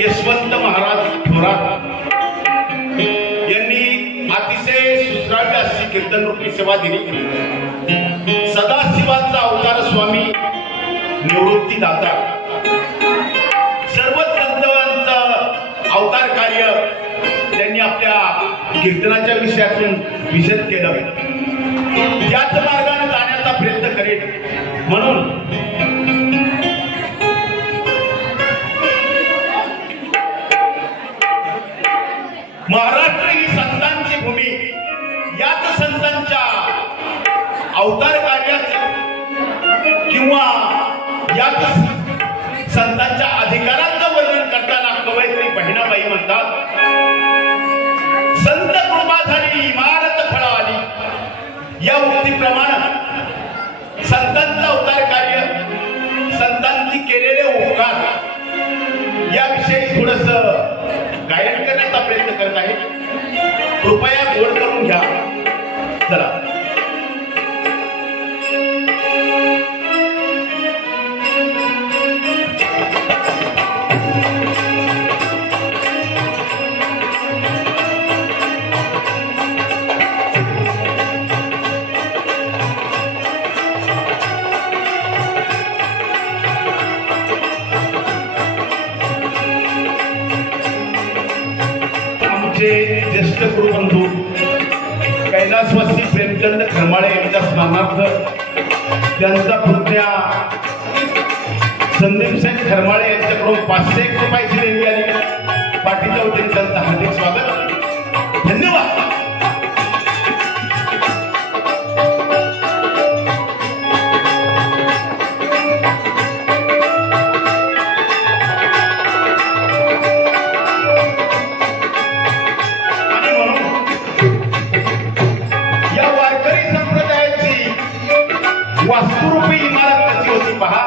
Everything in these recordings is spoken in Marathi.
यशवंत महाराज थोरात यांनी अतिशय सुश्राव्य अशी कीर्तन रूपी सेवा दिली. सदाशिवाचा अवतार स्वामी निवृत्ती दाता सर्व संतांचं अवतार कार्य त्यांनी आपल्या कीर्तनाच्या विषयातून विशद केलं. त्याच मार्गाने जाण्याचा प्रयत्न करेल म्हणून महाराष्ट्र ही संतांची भूमी. याच संतांच्या अवतार कार्याचं किंवा याच संतांच्या अधिकाराचं वर्णन करताना कवयित्री बहिणाबाई म्हणतात, संत कृपा झाली इमारत फळाली. या उक्तीप्रमाणे संतांचं अवतार कार्य, संतांनी केलेले उपकार याविषयी थोडस गायन करण्याचा प्रयत्न करत आहे. कृपया गोड करून घ्या. चला. ज्येष्ठ गुरुबंधू कैलासवासी प्रेमचंद खरमाळे यांच्या स्मरणार्थ त्यांचा पुतण्या संदीपसिंग खरमाळे यांच्याकडून 501 रुपयाची देणगी आली. पाठीच्या वतीने त्यांचं हार्दिक स्वागत. धन्यवाद. वास्तुरूपी इमारत कशी होती पहा.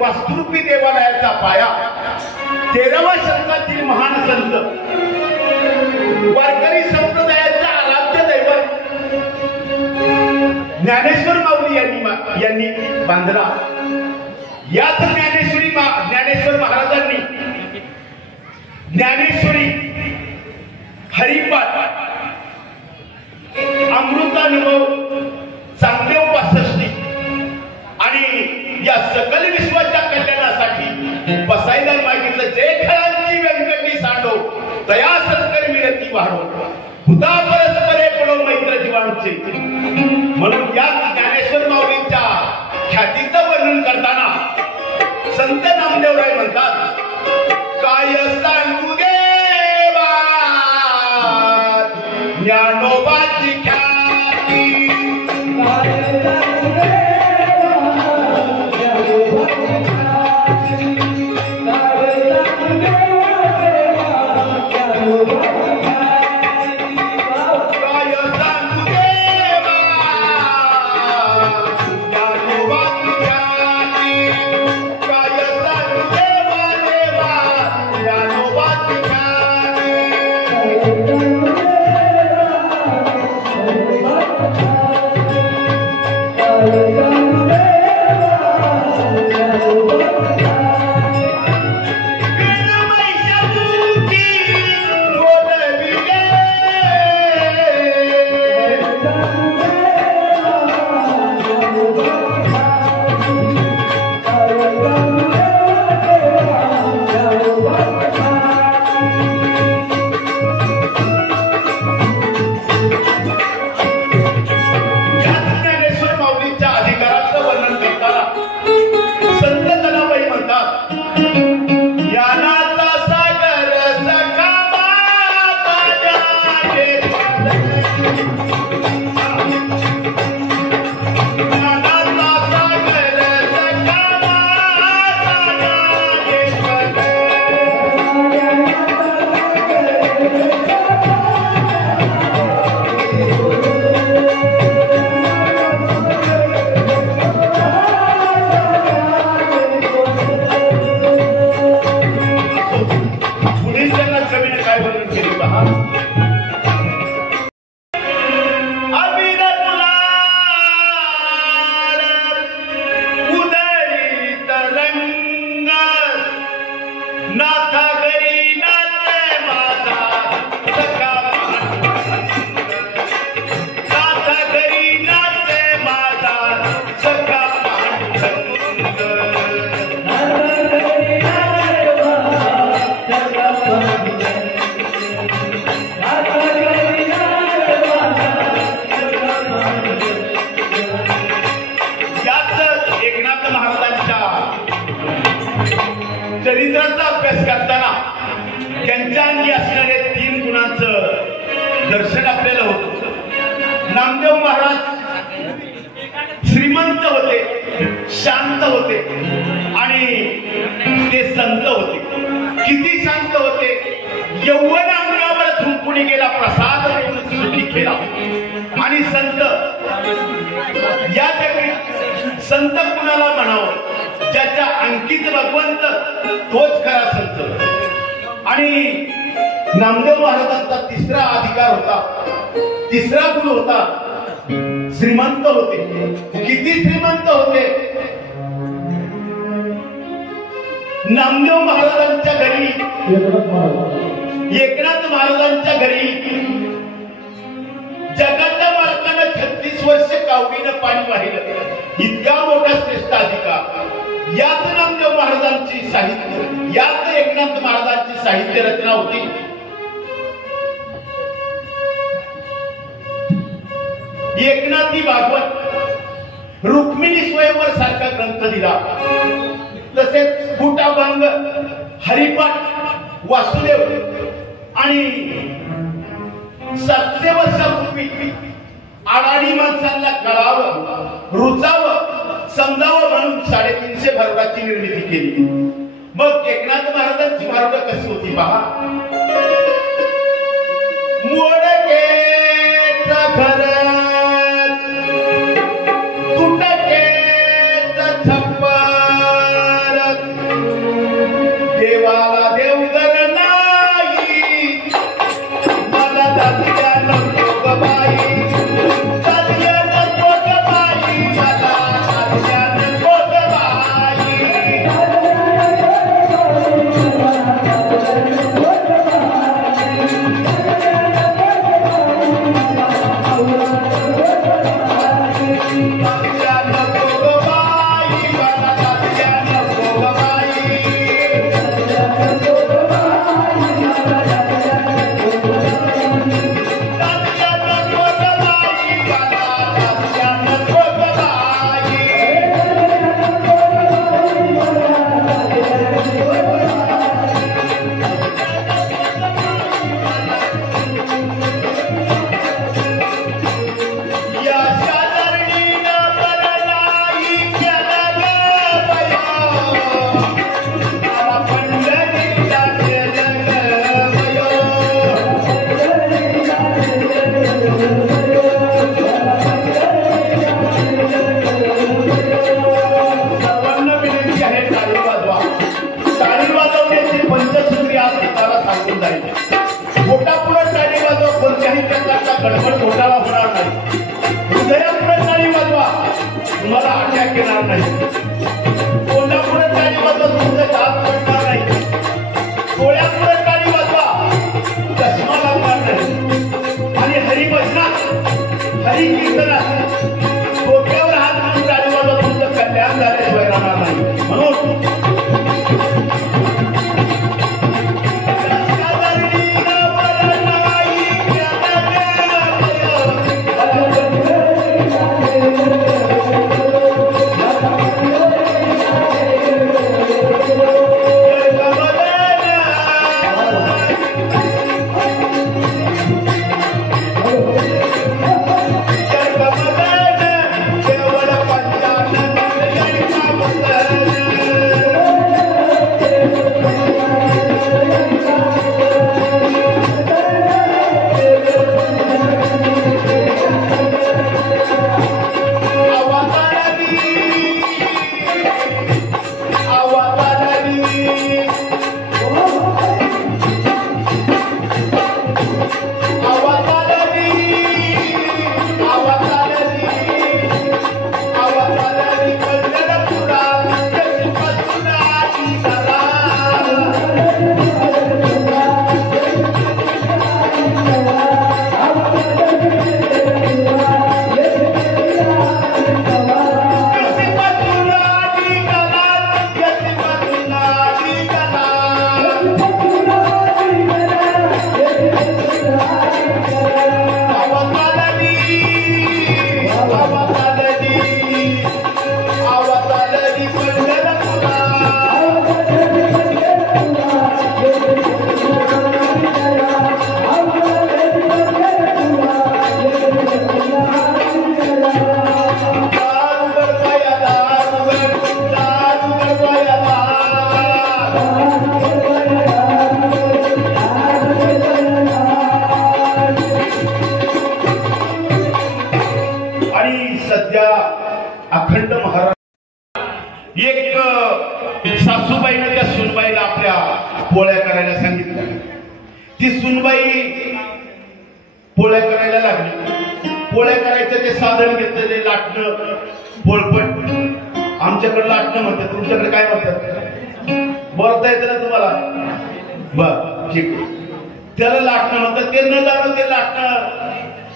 वास्तुरूपी देवालयाचा पाया 13व्या शतकातील महान संत वारकरी संप्रदायाचा आराध्य दैवत ज्ञानेश्वर माऊली यांनी बांधला. याच ज्ञानेश्वर महाराजांनी ज्ञानेश्वरी, हरिपाठ, अमृतानुभव, चांगदेव 65 आणि या सकल विश्वाच्या कल्याणासाठी बसायला मागितलं. जे खेळांची व्यंकटी सांडो तया सत्कर मिळती वाढव भूता परस्परे पडो मैत्र जीवांचे. म्हणून या ज्ञानेश्वर माऊलींच्या ख्यातीचं वर्णन करताना संत नामदेवराय म्हणतात, काय सांगू देवा ज्ञानोबाची ख्याती, चरित्राचा अभ्यास करताना त्यांच्या अंगी असणारे 3 गुणांचं दर्शन आपल्याला होतं. नामदेव महाराज श्रीमंत होते, शांत होते आणि ते संत होते. किती शांत होते, यौवन अंगावर थुंकुणी गेला प्रसाद देऊन सुखी केला. आणि संत या जगी संत कुणाला म्हणावं, ज्याच्या अंकित भगवंत तोच खरा संत. आणि नामदेव महाराजांचा तिसरा अधिकार होता, तिसरा गुण होता, श्रीमंत होते. किती श्रीमंत होते. नामदेव महाराजांच्या घरी, एकनाथ महाराजांच्या घरी जगाच्या मालकानं 36 वर्ष कावडीनं पाणी वाहिलं. इतका मोठा श्रेष्ठ अधिकार याच नामदेव महाराजांची साहित्य, याच एकनाथ महाराजांची साहित्य रचना होती. एकनाथी भागवत, रुक्मिणी स्वयंवर सारखा ग्रंथ दिला. तसेच स्फुटाभंग, हरिपाठ, वासुदेव आणि 700 वर्षापूर्वी आडाणी माणसांना कळावं, रुचावं, समजावं म्हणून 350 भारुडाची निर्मिती केली. मग एकनाथ महाराजांची भारुड कशी होती पहा. मोडकेचा घर तुटकेचा छप्पर, देवाला देवघर नाही, मला दादिया नको ग बाई, दादिया नको ग बाई, मला दादिया नको ग बाई. स्त्री आपल्याला सांगून जाईल. पोटापुढे टाळी वाजवा, कोणत्याही प्रकारचा गडबड घोटाळा होणार नाही. हृदयापुढे टाळी वाजवा, तुम्हाला अटॅक येणार नाही. कोल्हापुढे टाळी वाजवा, तुमचं दात पडणार नाही. डोळ्यापुढे टाळी वाजवा, चष्मा लागणार नाही. आणि हरिभजनात, हरी कीर्तनात डोक्यावर हात घालून टाळी वाजवा, तुमचं कल्याण झाल्याशिवाय राहणार नाही. म्हणून अखंड महाराज एक सासूबाईनं त्या सुनबाईला आपल्या पोळ्या करायला सांगितलं. ती सुनबाई पोळ्या करायला लागली. पोळ्या करायचं ते साधन घेतलं, ते लाटणं, पोळपट. आमच्याकडे लाटणं म्हणतात, तुमच्याकडे काय म्हणतात? बोलता येतं ना तुम्हाला? बर, ठीक आहे. त्याला लाटणं म्हणतात. ते न जाणं ते लाटणं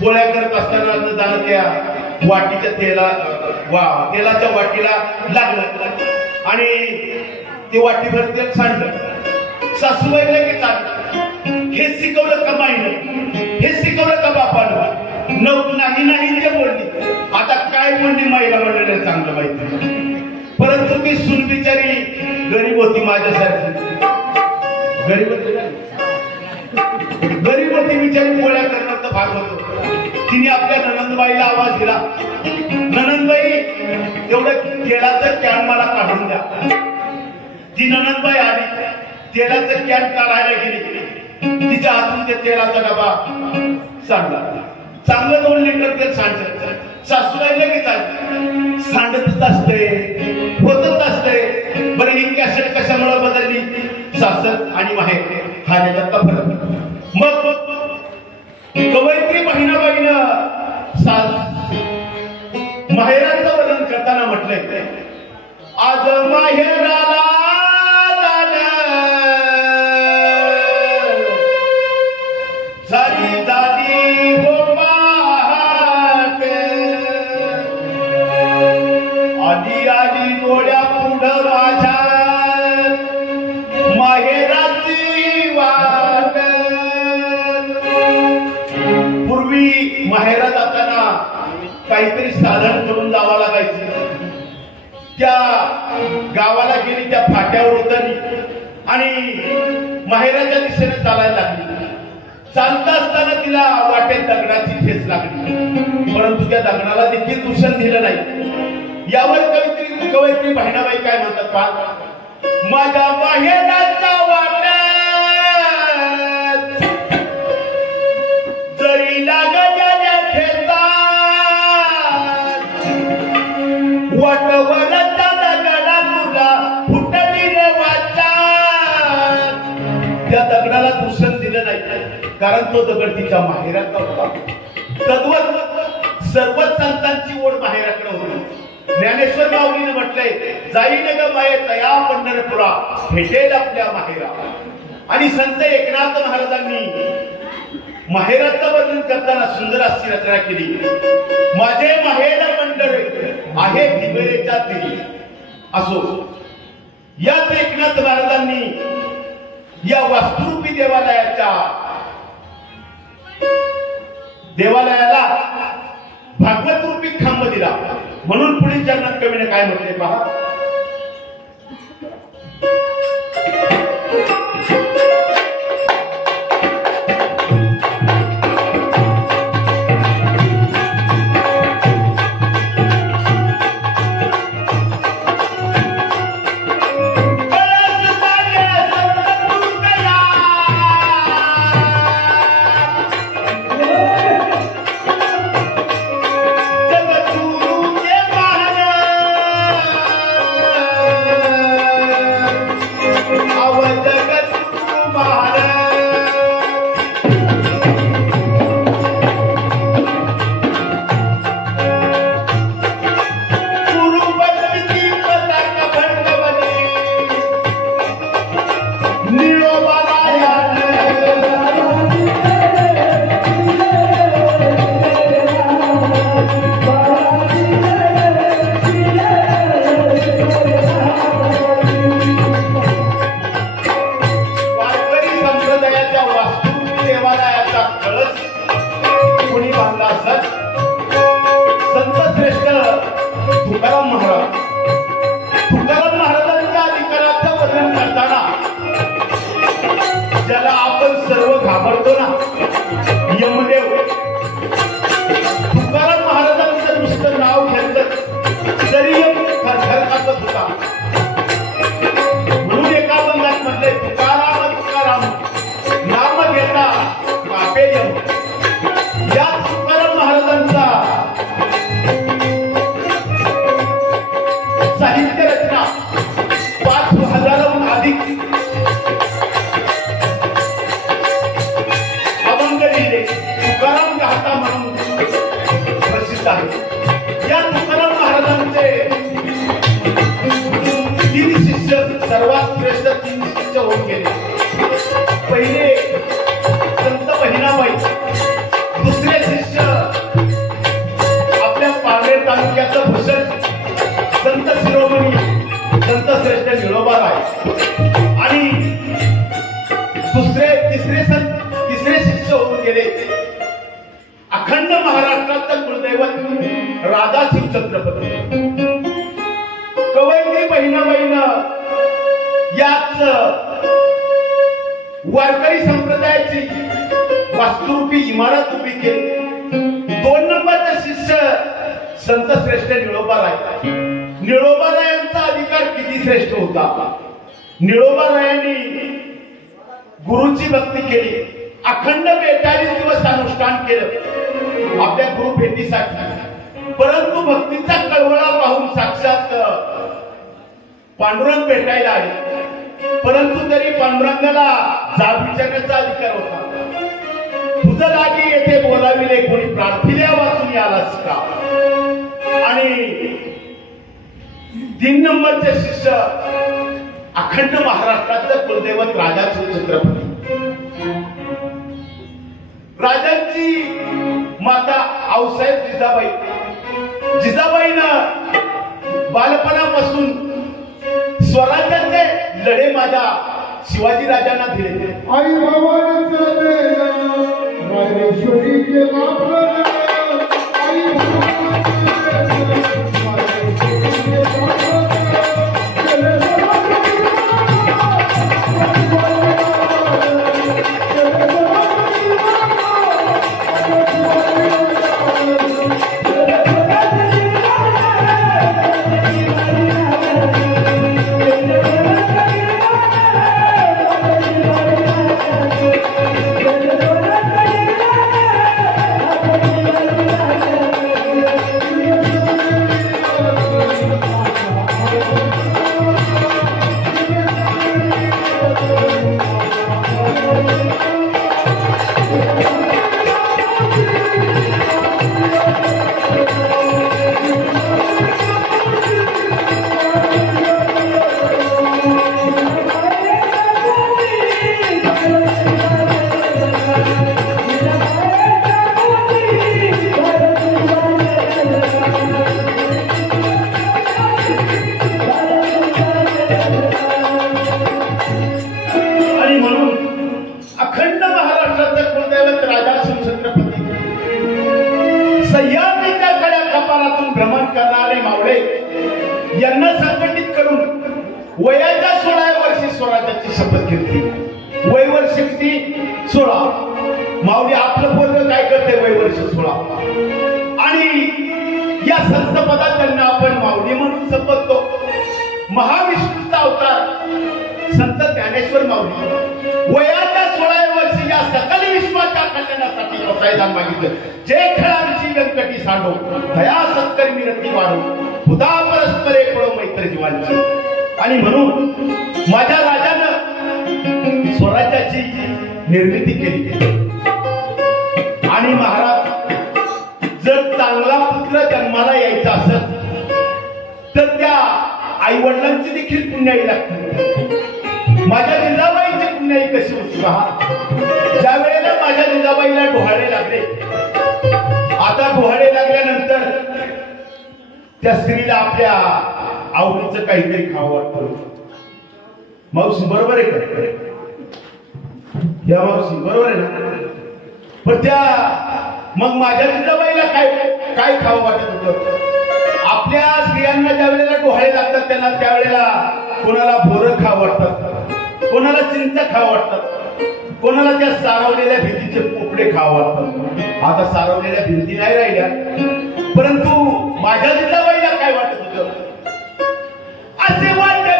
पोळ्या करत असताना न जाणं त्या वाटीच्या तेलाच्या वाटीला लागलं आणि ते वाटीभर तेल सांडलं. सासूबाईला की चाललं, हे शिकवलं का माईनं? हे शिकवलं का बापानं? नाही नाही ते बोलली. आता काय बोलली माईला म्हणलं चांगलं माहिती. परंतु ती सून बिचारी गरीब होती, माझ्यासारखी गरीब होती ना, गरीब होती बिचारी. पोळ्या करणं तर भाग होतो. तिने आपल्या ननंदबाईला आवाज दिला, ननंदबाई तेवढं तेलाचं कॅन मला काढून द्या. ती ननंदबाई आली, तेलाचं कॅन काढायला गेली. तिच्या हातून ते तेलाचा डबा सांडला. चांगलं 2 लिटर तेल सांडलं. सासूबाईला की चाललं, सांडतच असते, होतच असते. बरं, ही कॅसेट कशामुळे बदलली? सासर आणि माहेर हा त्याच्यातला फरक. मग कवयित्री बहिणाबाईनं माहेराचं वर्णन करताना म्हटलंय, आज माहेराला झाली झाली गोपाट, आली आली डोळ्या पुढं माझ्या माहेराची वाट. पूर्वी माहेरा जाताना काहीतरी साधन करून जावं लागायचं. त्या गावाला गेली, त्या फाट्यावर उतरली आणि माहेराच्या दिशेने चालायला लागली. चालता असताना तिला वाटेत दगडाची ठेच लागली, परंतु त्या दगडाला देखील दूषण दिलं नाही. यावर कवयित्री बहिणाबाई काय म्हणतात पहा, माझ्या माहेराच्या वाट्यात जरी लागल्या ठेचा, वाटवरच्या दगडा तुला फुटली रे वाचा. त्या दगडाला दूषण दिलं नाही, कारण तो दगड तिच्या माहेराचा होता. तद्वत सर्वच संतांची ओढ माहेराकडे होती. ज्ञानेश्वर माऊलीने म्हटलंय, जाईन ग माये तया पंढरपुरा, भेटेल आपल्या माहेरा. आणि संत एकनाथ महाराजांनी माहेराचं वर्णन करताना सुंदर अशी रचना केली. माझे माहेर पंढर आहे भिगरेच्या तीरी. असो, याच एकनाथ महाराजांनी या वास्तुरूपी देवालयाला भागवत रूपी खांब दिला. म्हणून पुढील चरणात कवीने काय म्हटले पहा. अखंड महाराष्ट्राचं कुलदैवत राजा शिवछत्रपती. कवयित्री बहिणाबाईनं याच वारकरी संप्रदायाची वास्तुरूपी इमारत उभी केली. 2 नंबरचा शिष्य संत श्रेष्ठ निळोबाराय. निळोबारायांचा अधिकार किती श्रेष्ठ होता. निळोबारायांनी गुरुची भक्ती केली. अखंड 42 दिवस अनुष्ठान केलं आपल्या गुरु भेटीसाठी. परंतु भक्तीचा कळवळा पाहून साक्षात पांडुरंग भेटायला आले. परंतु तरी पांडुरंगाला जाब विचारण्याचा अधिकार होता. तुझं लागी येथे बोलाविले कोणी प्रार्थिल्या वाचून आलास का. आणि 3 नंबरचे शिष्य अखंड महाराष्ट्राचं कुलदैवत राजा शिवछत्रपती. राजांची माता आऊसाहेब जिजाबाई. जिजाबाईनं बालपणापासून स्वराज्याचे लढे माझ्या शिवाजी राजांना दिले. आई भ्रमण करणारे मावळे यांना संघटित करून वयाच्या 16व्या वर्षी स्वराज्याची शपथ घेतली. वय वर्ष किती? 16. माऊली आपलं पोरग काय करते? वय वर्ष 16. आणि या संत पदात त्यांना आपण माऊली म्हणून संबोधतो. महाविष्णूचा अवतार संत ज्ञानेश्वर माऊली वयाच्या 16व्या वर्षी या सकल विश्वाच्या कल्याणासाठी प्रोत्साहन मागितलं. जे खेळांची व्यंकटी साडो दया सत्कर्मी रती वाढो खुदा परस्परे पळो मैत्र जीवांची. आणि म्हणून माझ्या राजानं स्वराज्याची निर्मिती केली. आणि महाराज जर चांगला पुत्र जन्माला यायचा असेल तर त्या आई वडिलांची देखील पुण्याई लागते. माझ्या जिजाबाईची पुण्याई कशी होती पहा. ज्या वेळेला माझ्या जिजाबाईला डोहाळे लागले, आता डोहाळे लागल्यानंतर त्या स्त्रीला आपल्या आवडीचं काहीतरी खावं वाटतं. मावशी बरोबर आहे का? या मावशी बरोबर आहे ना? पण त्या मग माझ्या जिजाबाईला काय खावं वाटत होतं? आपल्या स्त्रियांना ज्या वेळेला डोहाळे लागतात त्यांना त्यावेळेला कोणाला बोरं खावं वाटतात, कोणाला चिंच खावं वाटतात, कोणाला त्या सारवलेल्या भिंतीचे पोपडे खावं वाटतात. आता सारवलेल्या भिंती नाही राहिल्या, परंतु माझ्या जिजाबाईला काय वाटत होतं? असे वाटत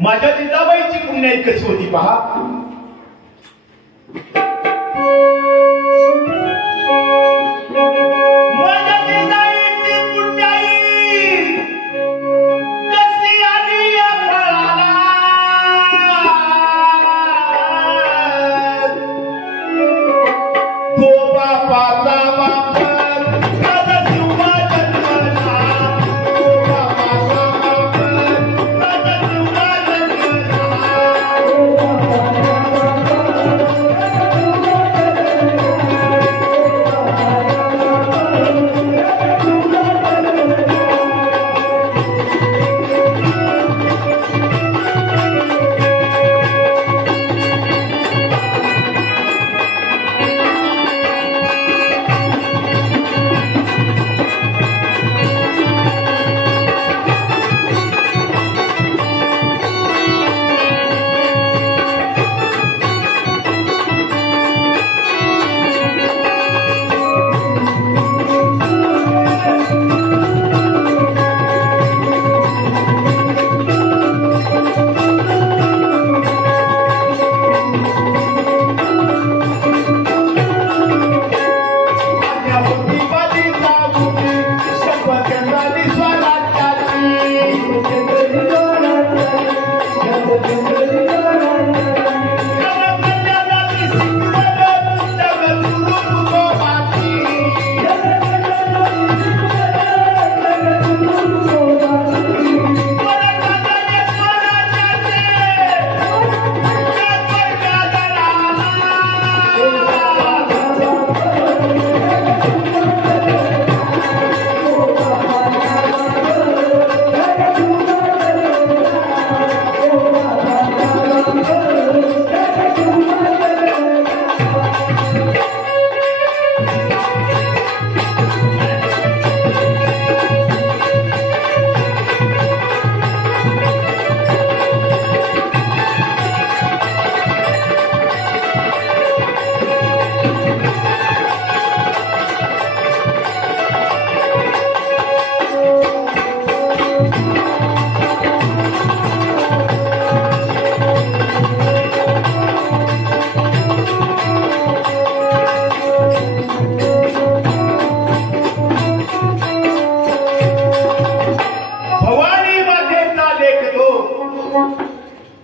माझ्या जिजाबाईची पुण्याई कशी होती पहा. माझ्या जिजाबाईची पुण्याई कशी आली या काळाला. तो बापाचा बाप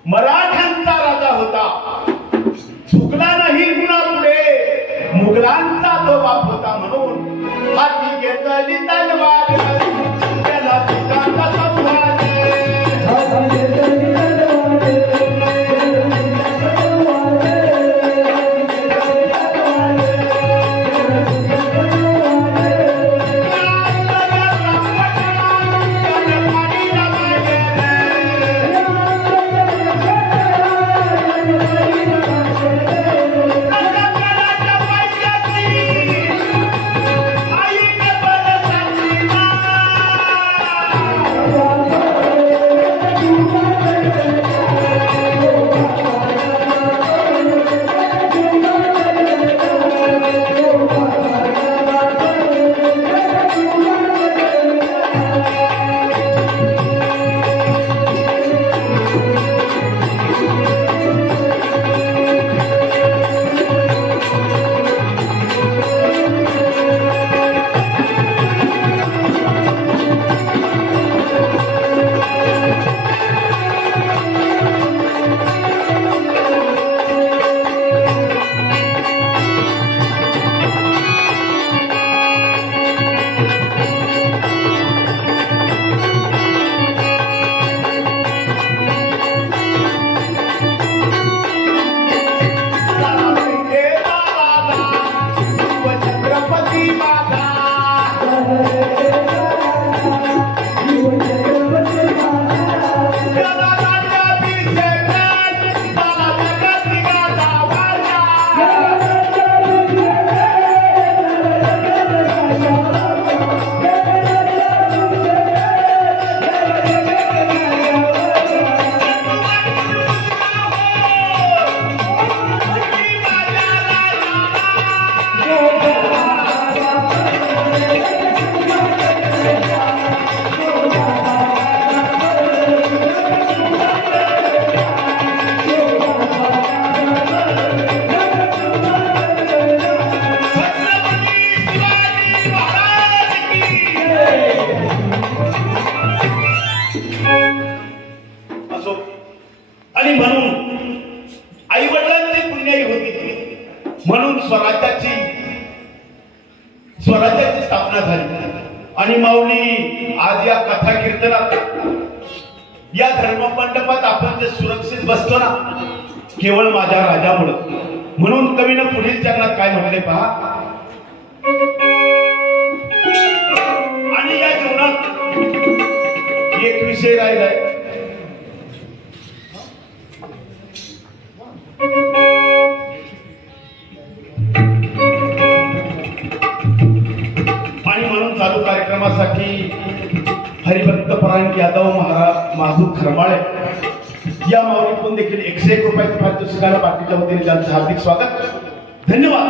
मराठ्यांचा राजा होता, चुकला नाही कुणापुढे, मुघलांचा तो बाप होता. म्हणून हाती घेतली तलवार, त्याला पिताचा संवाद. भारताची स्वराज्याची स्थापना झाली आणि माऊली आज या कथा कीर्तनात या धर्ममंडपात आपण जे सुरक्षित बसतो ना केवळ माझ्या राजामुळे म्हणून कवीनं पुढील चरणात काय म्हटले पहा आणि या जीवनात एक विषय राहिलाय आणि म्हणून चालू कार्यक्रमासाठी हरिभक्त परायण यादव महाराज माधू खरमाळे या माऊलीतून देखील 101 रुपयाचे पारितोषिकाला पार्टीच्या वतीने त्यांचं हार्दिक स्वागत धन्यवाद.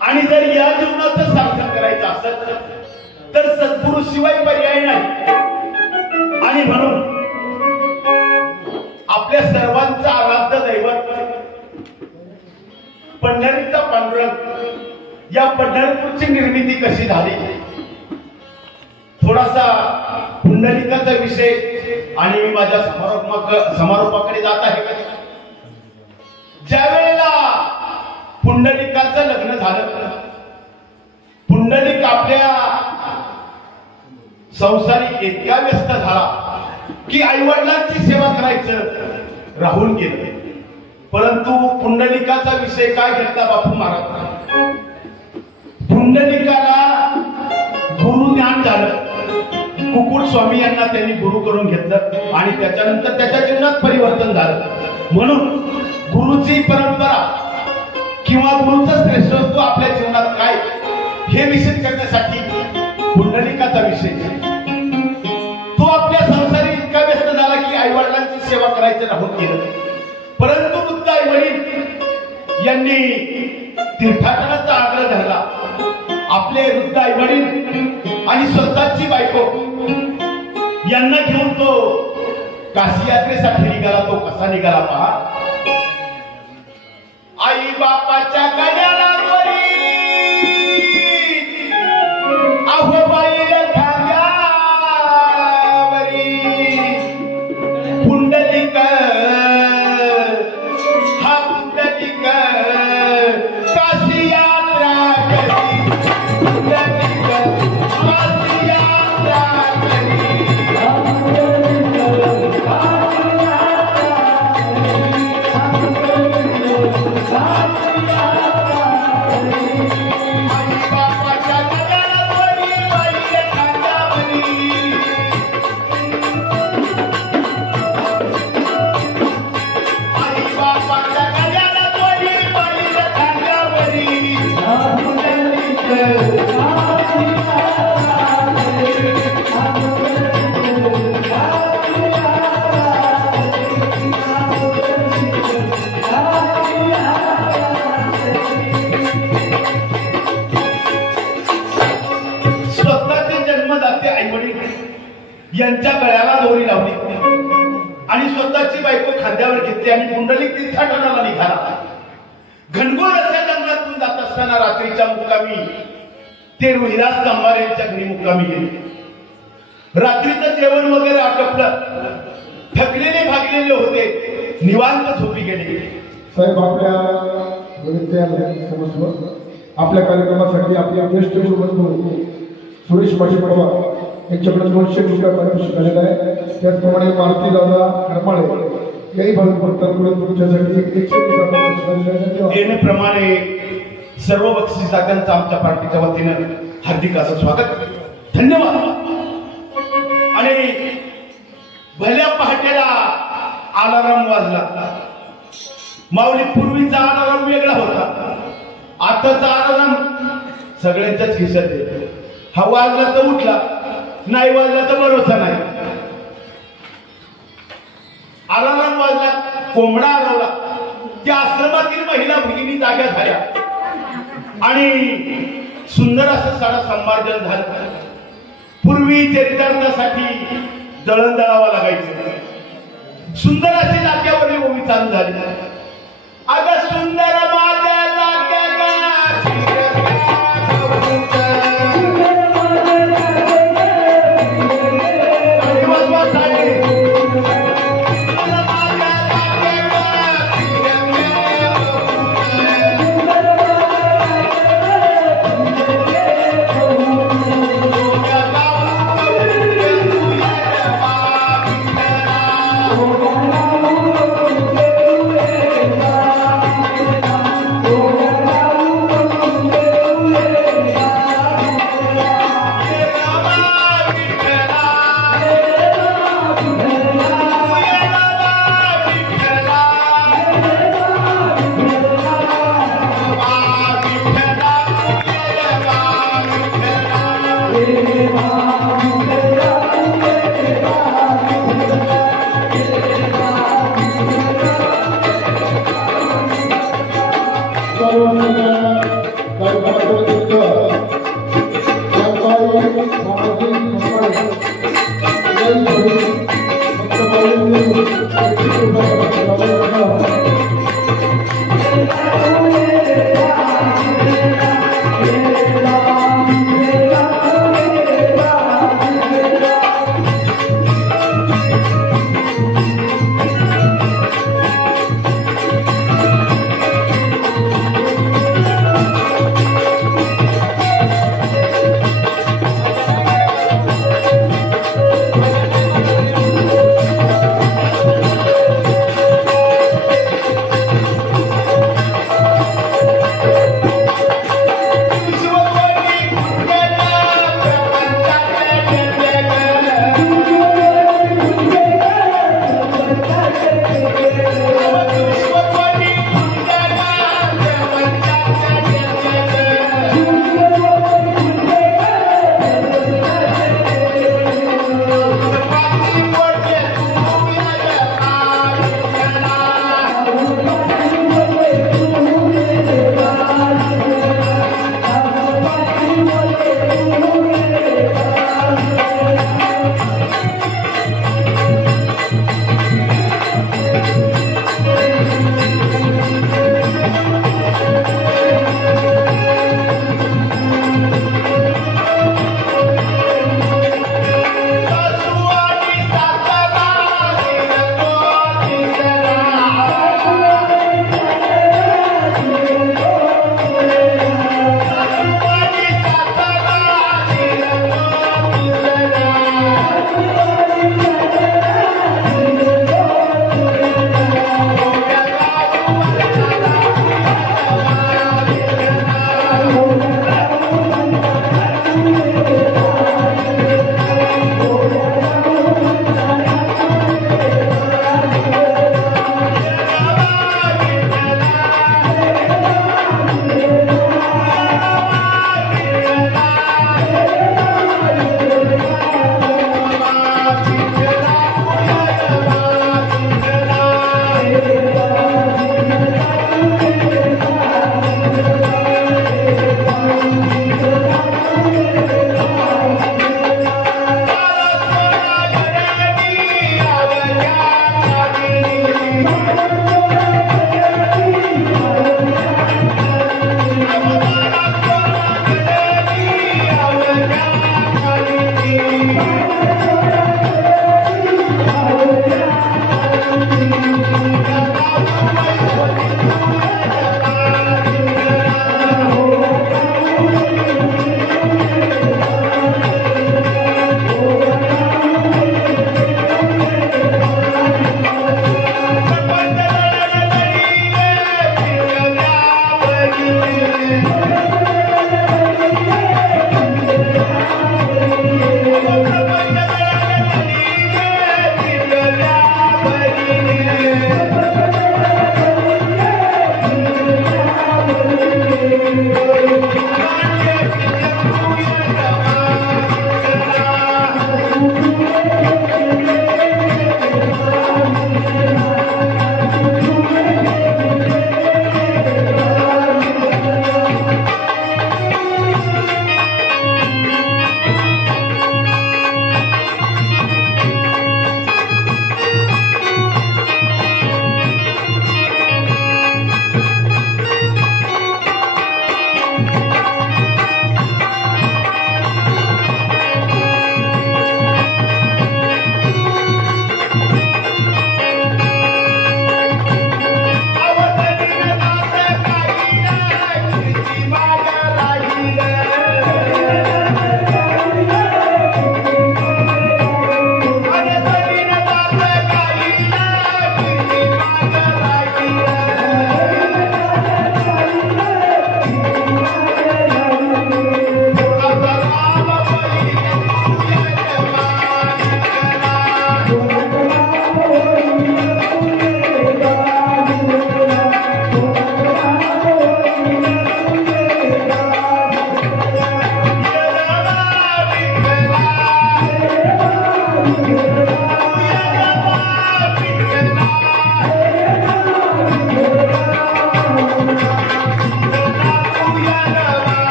आणि जर या जीवनाचं सार्थक करायचं असेल तर सद्गुरू शिवाय पर्याय नाही आणि म्हणून आपल्या सर्वांचं आराध्य दैवत पंढरीचा पांडुरंग या पंढरपूरची निर्मिती कशी झाली थोडासा पुंडलिकाचा विषय आणि मी माझ्या समारोपाकडे जात आहे. ज्या वेळेला पुंडलिकाचं लग्न झालं पुंडलिक आपल्या संसारी इतका व्यस्त झाला की आई वडिलांची सेवा करायचं राहून गेलं. परंतु पुंडलिकाचा विषय काय घेतला बापू महाराज पुंडलिकाला गुरु ज्ञान झालं. कुकुट स्वामी यांना त्यांनी गुरु करून घेतलं आणि त्याच्यानंतर त्याच्या जीवनात परिवर्तन झालं. म्हणून गुरुची परंपरा किंवा गुरुचं श्रेष्ठत्व आपल्या जीवनात काय हे विषय करण्यासाठी पुंडलिकाचा विषय तो आपल्या संसारी इतका व्यस्त झाला की आई वडिलांची सेवा करायचं राहून गेलं. परंतु वृद्ध आई वडील यांनी तीर्थाटनाचा आग्रह धरला. आपले वृद्ध आई वडील आणि स्वतःची बायको यांना घेऊन तो काशी यात्रेसाठी निघाला. तो कसा निघाला पहा आई बापाच्या गड्याला अहोबाईला पुंडलिक हा पुंडलिक काशी यात्रा करी पुंडलिक काशी यात्रा करी यांच्या गळ्याला दोरी लावली आणि स्वतःची बायको खांद्यावर घेतली आणि पुंडलिक तीर्थाटनाला निघाला. घनघोर अशा जंगलातून जात असताना रात्रीच्या मुक्कामी ते रोहिदास कंबार यांच्या घरी मुक्कामी गेले. रात्रीचं जेवण वगैरे आटोपलं. थकलेले भागलेले होते. निवांत झोपी गेले. साहेब आपल्या आपल्या कार्यक्रमासाठी आपल्या ज्येष्ठ बंधू सुरेश पाटील पवार यांच्याकडे 200 रुपये पारितोषिक आलेलं आहे. त्याचप्रमाणे मारुती दादा खरमाळे याही भक्तांकडून तुमच्यासाठी 100 रुपये नेहमीप्रमाणे सर्व बक्षिसाकांचं आमच्या पार्टीच्या वतीनं हार्दिक असं स्वागत धन्यवाद. आणि भल्या पहाटेला अलार्म वाजला. माऊली पूर्वीचा अलार्म वेगळा होता. आताचा अलार्म सगळ्यांच्याच खिशात आहे. हा वाजला तर उठला नाही वाजला तर भरोसा नाही. अलार्म वाजला कोंबडा आरवला. त्या आश्रमातील महिला भगिनी जाग्या झाल्या आणि सुंदर असं साडा संमार्जन झालं. पूर्वी चरितार्थासाठी दळण दळावं लागायचं. सुंदर अशी नाट्यावरली ओवी चालू झाली. अगं सुंदर माझ्या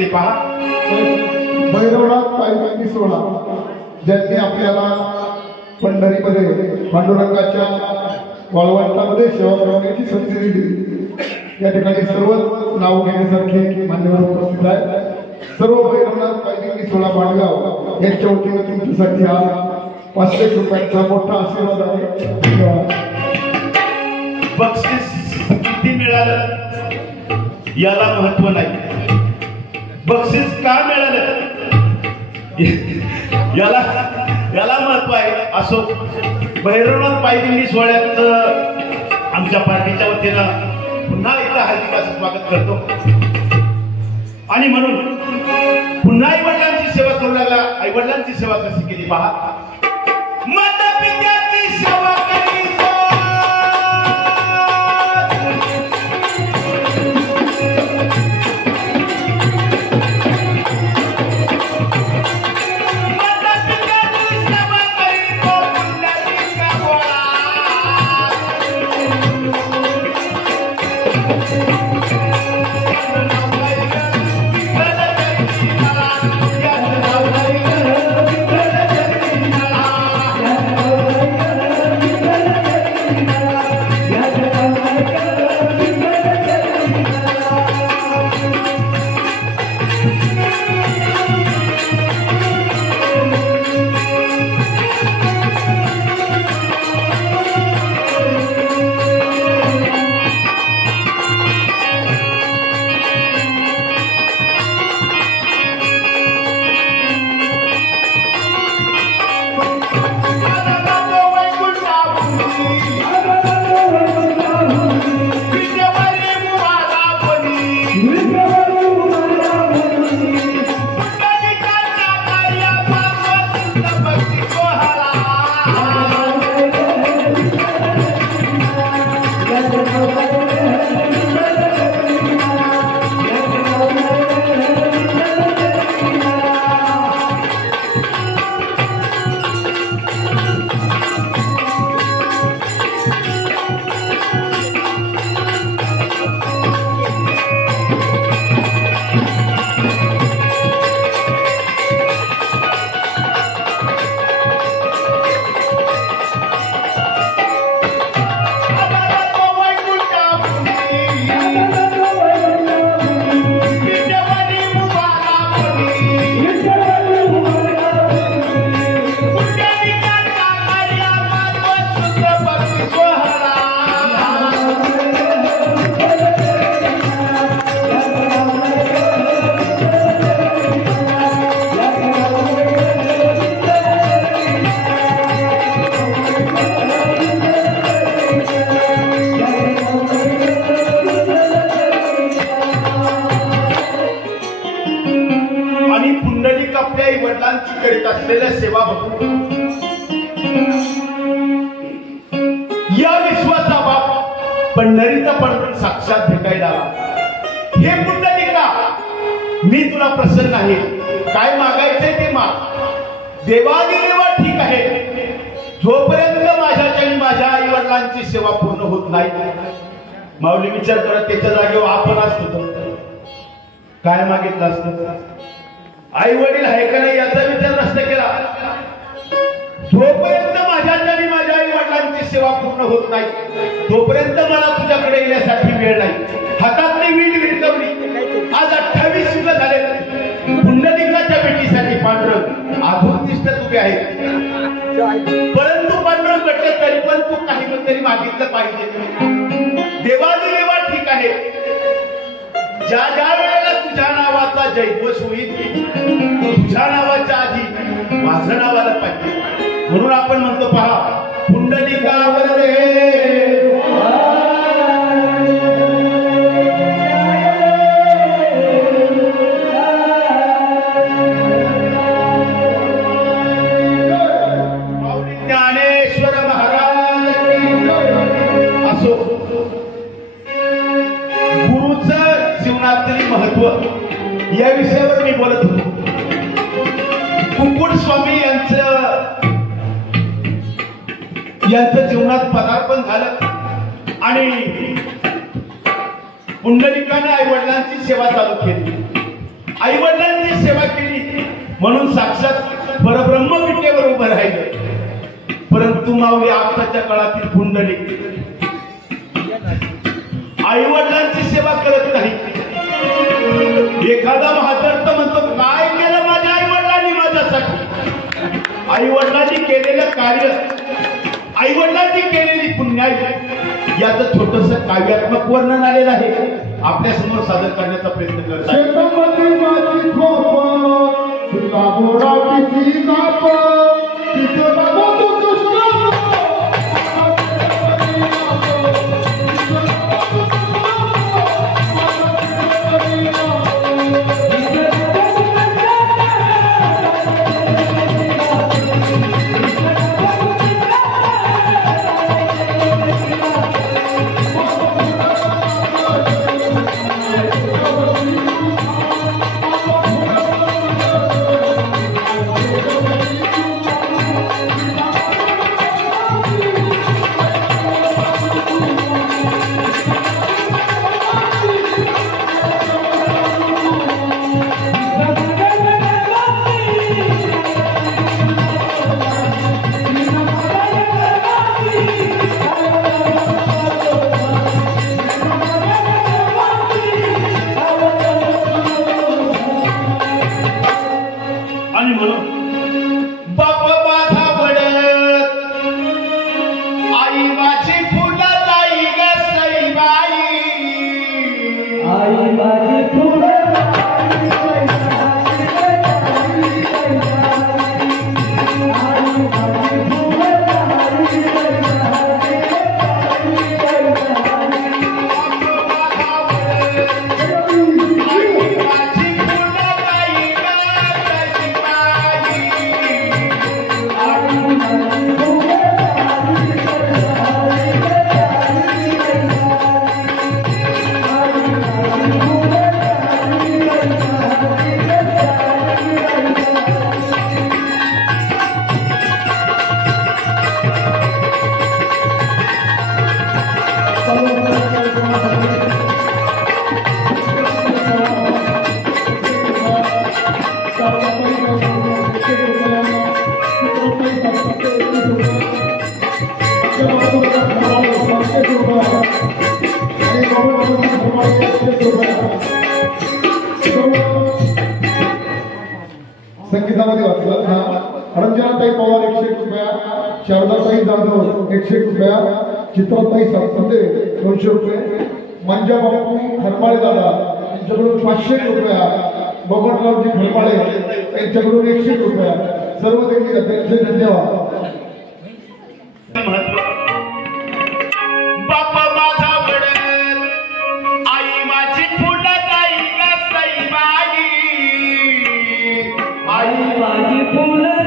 केली पहा. भैरवनाथ पायी 16 ज्यांनी आपल्याला पंढरीमध्ये पांडुरंगाच्या वाळवंटामध्ये सेवा करण्याची संधी दिली. या ठिकाणी सर्व नाव घेण्यासारखे मान्यवर उपस्थित आहेत. सर्व भैरवनाथ पायी 16 माणगाव यांच्या वतीने तुमच्यासाठी हा 500 रुपयांचा मोठा आशीर्वाद आहे. धन्यवाद. बक्षीस किती मिळालं याला महत्व नाही, बक्षीस का मिळालं याला महत्व आहे. असो, भैरवनाथ पायी सोहळ्यात आमच्या पार्टीच्या वतीनं पुन्हा एकदा हार्दिक असं स्वागत करतो. आणि म्हणून पुन्हा आईवडिलांची सेवा करू लागला. आईवडिलांची सेवा कशी केली पहा. माता पित्याची सेवा केली, करीत असलेल्या सेवा बघून या विश्वाचा बाप पंढरीचा पंढर साक्षात भेटायला आला. हे पुंडलिका, मी तुला प्रसन्न आहे, काय मागायचंय ते माग. देवादिदेवा ठीक आहे, जोपर्यंत माझ्याच्या आणि माझ्या आई वडिलांची सेवा पूर्ण होत नाही. माऊली विचार करत त्याच्या जागेवर आपण असतो काय मागितलं असतं. आई वडील आहे का नाही याचा विचार नसता केला. जोपर्यंत माझ्याच्या आणि माझ्या आई वडिलांची सेवा पूर्ण होत नाही तोपर्यंत मला तुझ्याकडे येण्यासाठी वेळ नाही. हातातली वीट विरकवली. आज 28 युग झाले. पुंडलिकाच्या भेटीसाठी पांडुरंग आधुनिष्ठत उभे आहेत. परंतु पांडुरंग म्हटले तरी पण तू काही तरी मागितलं पाहिजे. देवादिदेवा ठीक आहे, ज्या ज्या वेळेला तुझ्या नावाचा जयघोष होईल तुझ्या नावाच्या आधी माझं नाव आलं पाहिजे. म्हणून आपण म्हणतो पहा, पुंडलिका वरदे ज्ञानेश्वर महाराज. असो, गुरुचं जीवनातील महत्व या विषयावर मी बोलत होतो. कुकुट स्वामी यांचं जीवनात पदार्पण झालं आणि पुंडलिकाने आई वडिलांची सेवा चालू केली. आई वडिलांची सेवा केली म्हणून साक्षात परब्रह्म विटेवर उभं राहिलं. परंतु माऊली आताच्या काळातील पुंडलिक आई वडिलांची सेवा करत नाही. एखादा म्हातार तर म्हणतो काय केलं माझ्या आई वडिलांनी माझ्यासाठी. आई वडिलांनी केलेलं कार्य, आई वडिलांनी केलेली पुण्याई याचं छोटस काव्यात्मक वर्णन आलेलं आहे. आपल्या समोर सादर करण्याचा प्रयत्न करत आहे. संगीतामध्ये वाचलं रंजनाताई पवार 101 रुपया, शारदाताई जाधव 101 रुपया, चित्राताई सातपुते 200 रुपये, मंजा बापू खरमाळे दादा यांच्याकडून 500 रुपया, बबनरावजी खरमाळे यांच्याकडून 100 रुपया. सर्व देखील त्यांचे धन्यवाद. बापा माझा वडील आई माझी फुलताई ग सईबाई, आई माझी फुलताई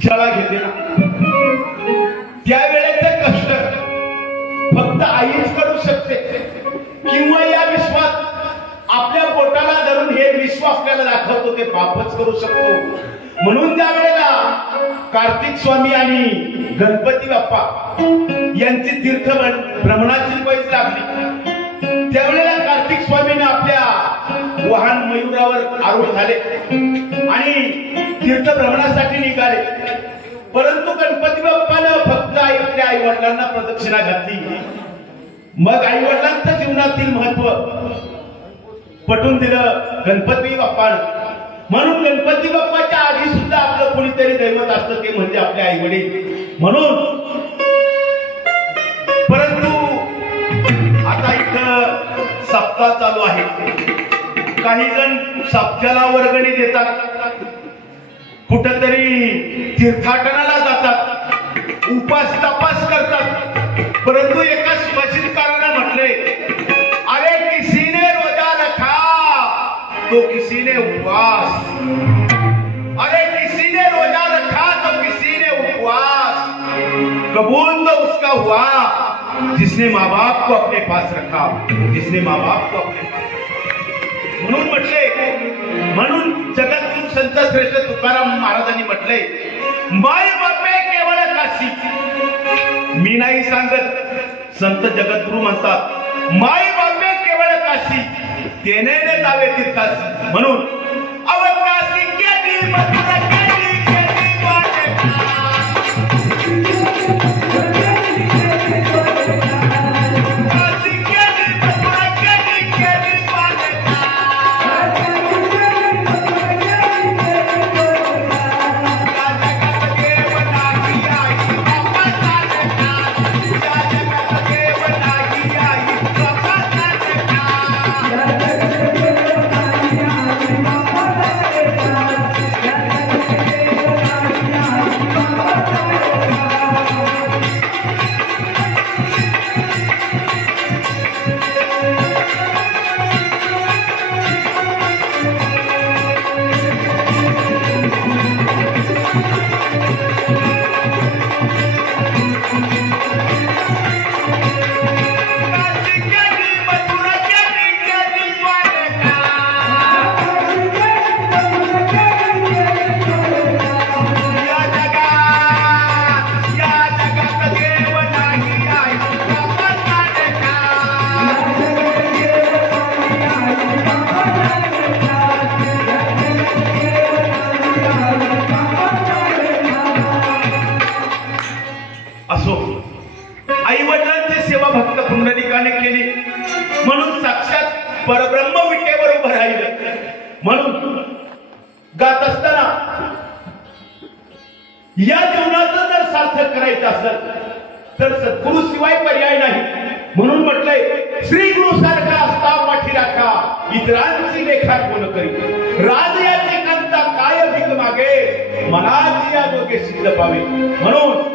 ज्याला घेते ना त्यावेळेचे कष्ट फक्त आईच करू शकते, किंवा या विश्वात आपल्या पोटाला धरून हे विश्व आपल्याला दाखवतो ते बापच करू शकतो. म्हणून त्यावेळेला कार्तिक स्वामी आणि गणपती बाप्पा यांची तीर्थ भ्रमणाची पैज लागली. त्यावेळेला कार्तिक स्वामीने आपल्या वाहन मयूरावर आरूढ झाले आणि तीर्थ भ्रमणासाठी निघाले. परंतु गणपती बाप्पानं फक्त आपल्या आई वडिलांना प्रदक्षिणा घातली. मग आई वडिलांचं जीवनातील महत्व पटवून दिलं गणपती बाप्पानं. म्हणून गणपती बाप्पाच्या आधी सुद्धा आपलं कोणीतरी दैवत असतं ते म्हणजे आपले आई वडील. म्हणून परंतु आता इथं सप्ताह चालू आहे. काही जण सप्त्याला वर्गणी देतात, कुठंतरी तीर्थाटनाला जातात, उपास तपास करतात. परंतु एका सुभाषितकारानं म्हटले, अरे किसीने रोजा रखा तो किसी ने उपवास, अरे किसी ने रोजा रखा तो किसी ने उपवास, कबूल तो उसका हुआ जिसने माँ बाप को अपने पास रखा, जिसने माँ बाप को अपने पास रखा. म्हणून म्हटले, म्हणून जगद्गुरु संत श्रेष्ठ तुकाराम महाराजांनी म्हटले, माय बापे केवळ काशी. मी नाही सांगत, संत जगद्गुरु म्हणतात माय बापे केवळ काशी, तेने जावे तीर्थासी. म्हणून अवकाशी केली मथुरा केली केली वाटेका, काशी केली मथुरा केली केली वाटेका, या जगात देव नाही आई बाप्पा सारखा, या जगात देव नाही आई बाप्पा सारखा. असो, आई वडिलांची सेवा भक्त पुंडलिकाने केली म्हणून साक्षात परब्रह्म विटेवर उभं राहिलं. म्हणून गात असताना या जीवनाचं जर सार्थक करायचं असेल तर सद्गुरु शिवाय पर्याय नाही. म्हणून म्हटलंय, श्री गुरु सारखा असता पाठी राखा, इतरांची लेखा कोण करी, राज याची कांता काय भीक मागे, मनाची या दोघे सिद्ध पावे. म्हणून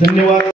धन्यवाद.